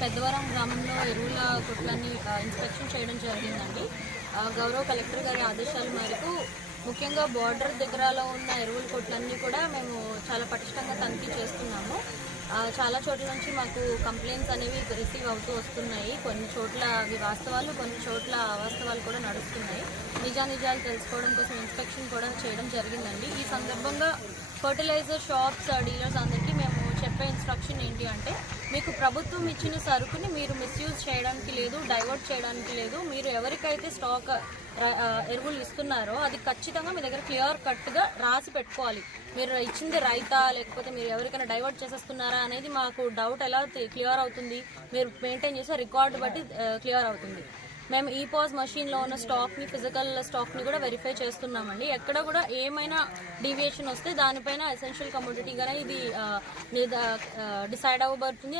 పెద్దవరం గ్రామంలో ఎరువుల కొట్లన్నీ ఇన్స్పెక్షన్ చేయడం జరిగిందండి. గౌరవ కలెక్టర్ గారి ఆదేశాల మేరకు ముఖ్యంగా బార్డర్ దగ్గరలో ఉన్న ఎరువుల కొట్లన్నీ కూడా మేము చాలా పటిష్టంగా తనిఖీ చేస్తున్నాము. చాలా చోట్ల నుంచి మాకు కంప్లైంట్స్ అనేవి రిసీవ్ అవుతూ వస్తున్నాయి. కొన్ని చోట్ల అవి వాస్తవాలు కొన్ని చోట్ల అవాస్తవాలు కూడా నడుస్తున్నాయి. నిజానిజాలు తెలుసుకోవడం కోసం ఇన్స్పెక్షన్ కూడా చేయడం జరిగిందండి. ఈ సందర్భంగా ఫర్టిలైజర్ షాప్స్ డీలర్స్ అందరికీ మేము చెప్పే ఇన్స్ట్రక్షన్ ఏంటి అంటే మీకు ప్రభుత్వం ఇచ్చిన సరుకుని మీరు మిస్యూజ్ చేయడానికి లేదు డైవర్ట్ చేయడానికి లేదు. మీరు ఎవరికైతే స్టాక్ ఎరువులు ఇస్తున్నారో అది ఖచ్చితంగా మీ దగ్గర క్లియర్ కట్గా రాసి పెట్టుకోవాలి. మీరు ఇచ్చింది రైతా లేకపోతే మీరు ఎవరికైనా డైవర్ట్ చేసేస్తున్నారా అనేది మాకు డౌట్ ఎలా క్లియర్ అవుతుంది. మీరు మెయింటైన్ చేసే రికార్డు బట్టి క్లియర్ అవుతుంది. మేము ఈ పాజ్ మషిన్లో ఉన్న స్టాక్ని ఫిజికల్ స్టాక్ని కూడా వెరిఫై చేస్తున్నామండి. ఎక్కడ కూడా ఏమైనా డీవియేషన్ వస్తే దానిపైన ఎసెన్షియల్ కమోడిటీగానే ఇది డిసైడ్ అవ్వబడుతుంది.